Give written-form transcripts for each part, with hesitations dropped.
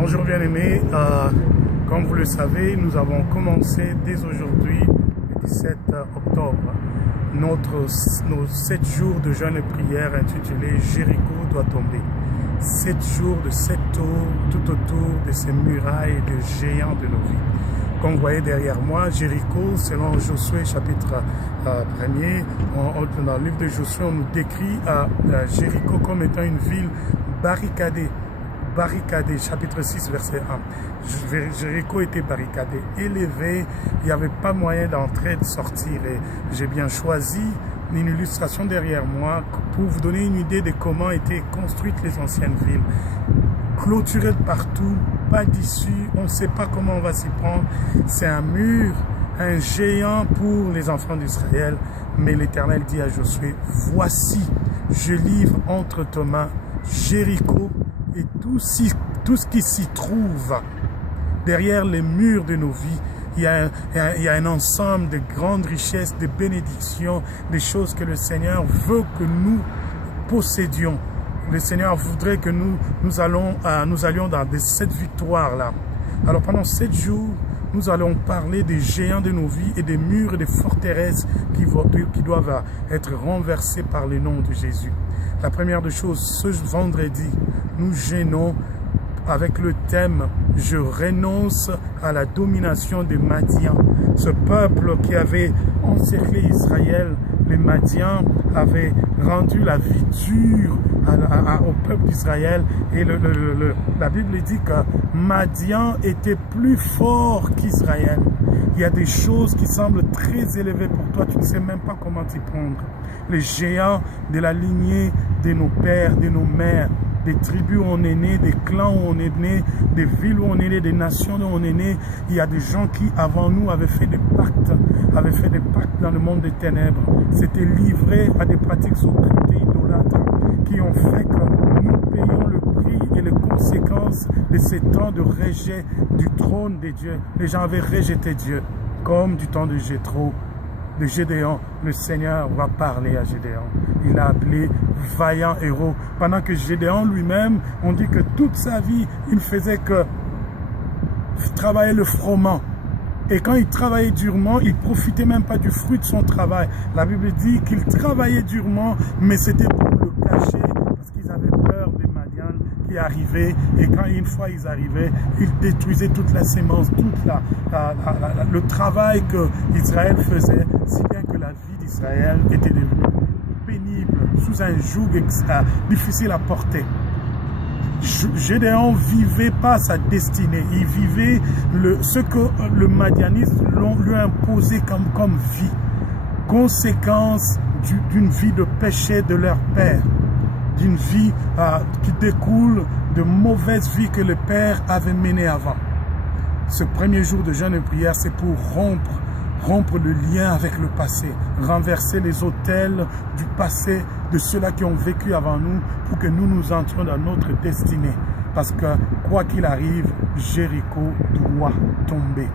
Bonjour bien-aimés, comme vous le savez, nous avons commencé dès aujourd'hui, le 17 octobre, nos 7 jours de jeûne et prière intitulés « Jéricho doit tomber ». 7 jours de 7 tours tout autour de ces murailles de géants de nos vies. Comme vous voyez derrière moi, Jéricho, selon Josué chapitre 1er, dans le livre de Josué, on nous décrit Jéricho comme étant une ville barricadée, chapitre 6, verset 1. Jéricho était barricadé, élevé, il n'y avait pas moyen d'entrer et de sortir. Et j'ai bien choisi une illustration derrière moi pour vous donner une idée de comment étaient construites les anciennes villes. Clôturées de partout, pas d'issue, on ne sait pas comment on va s'y prendre. C'est un mur, un géant pour les enfants d'Israël. Mais l'Éternel dit à Josué, voici, je livre entre tes mains Jéricho et tout ce qui s'y trouve. Derrière les murs de nos vies, il y a un ensemble de grandes richesses, de bénédictions, des choses que le Seigneur veut que nous possédions. Le Seigneur voudrait que nous allions dans cette victoire-là. Alors pendant 7 jours, nous allons parler des géants de nos vies et des murs et des forteresses qui doivent être renversés par le nom de Jésus. La première des choses, ce vendredi, nous gênons avec le thème « Je renonce à la domination des Madians ». Ce peuple qui avait encerclé Israël, les Madians avaient rendu la vie dure au peuple d'Israël. Et la Bible dit que Madian était plus fort qu'Israël. Il y a des choses qui semblent très élevées pour toi, tu ne sais même pas comment t'y prendre. Les géants de la lignée de nos pères, de nos mères, des tribus où on est né, des clans où on est né, des villes où on est né, des nations où on est né. Il y a des gens qui, avant nous, avaient fait des pactes dans le monde des ténèbres. S'étaient livrés à des pratiques occultes et idolâtres qui ont fait que nous payons le prix et les conséquences de ces temps de rejet du trône de Dieu. Les gens avaient rejeté Dieu, comme du temps de Jéthro. De Gédéon, le Seigneur va parler à Gédéon. Il a appelé vaillant héros. Pendant que Gédéon lui-même, on dit que toute sa vie, il faisait que travailler le froment. Et quand il travaillait durement, il ne profitait même pas du fruit de son travail. La Bible dit qu'il travaillait durement, mais c'était pour le cacher, parce qu'ils avaient peur des Madian qui arrivaient. Et quand une fois ils arrivaient, ils détruisaient toute la sémence, tout le travail que Israël faisait, si bien que la vie d'Israël était devenue pénible, sous un joug difficile à porter. Gédéon vivait pas sa destinée, il vivait ce que le madianisme lui a imposé comme vie, conséquence d'une vie de péché de leur père, d'une vie qui découle de mauvaises vies que le père avait menées avant. Ce premier jour de jeûne et prière, c'est pour rompre le lien avec le passé, renverser les autels du passé de ceux-là qui ont vécu avant nous pour que nous entrions dans notre destinée. Parce que quoi qu'il arrive, Jéricho doit tomber.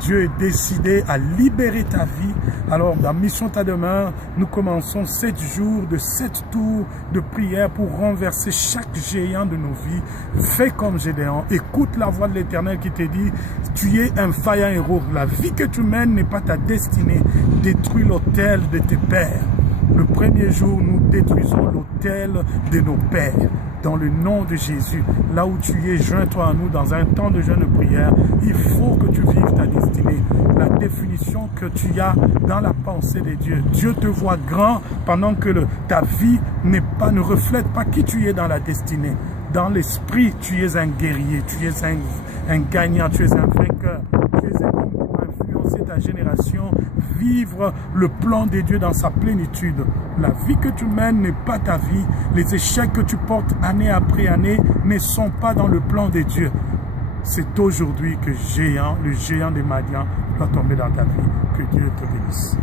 Dieu est décidé à libérer ta vie. Alors, dans Mission Ta Demeure, nous commençons 7 jours de 7 tours de prière pour renverser chaque géant de nos vies. Fais comme Gédéon. Écoute la voix de l'Éternel qui te dit, tu es un vaillant héros. La vie que tu mènes n'est pas ta destinée. Détruis l'autel de tes pères. Le premier jour, nous détruisons l'autel de nos pères. Dans le nom de Jésus, là où tu es, joins-toi à nous dans un temps de jeûne et prière. Il faut que tu vives ta destinée. La définition que tu as dans la pensée de Dieu. Dieu te voit grand pendant que ta vie ne reflète pas qui tu es dans la destinée. Dans l'esprit, tu es un guerrier, tu es un gagnant, tu es un vainqueur. Tu es un homme qui va influencer ta génération, vivre le plan de Dieu dans sa plénitude. La vie que tu mènes n'est pas ta vie. Les échecs que tu portes année après année ne sont pas dans le plan de Dieu. C'est aujourd'hui que le géant des Madians doit tomber dans ta vie. Que Dieu te bénisse.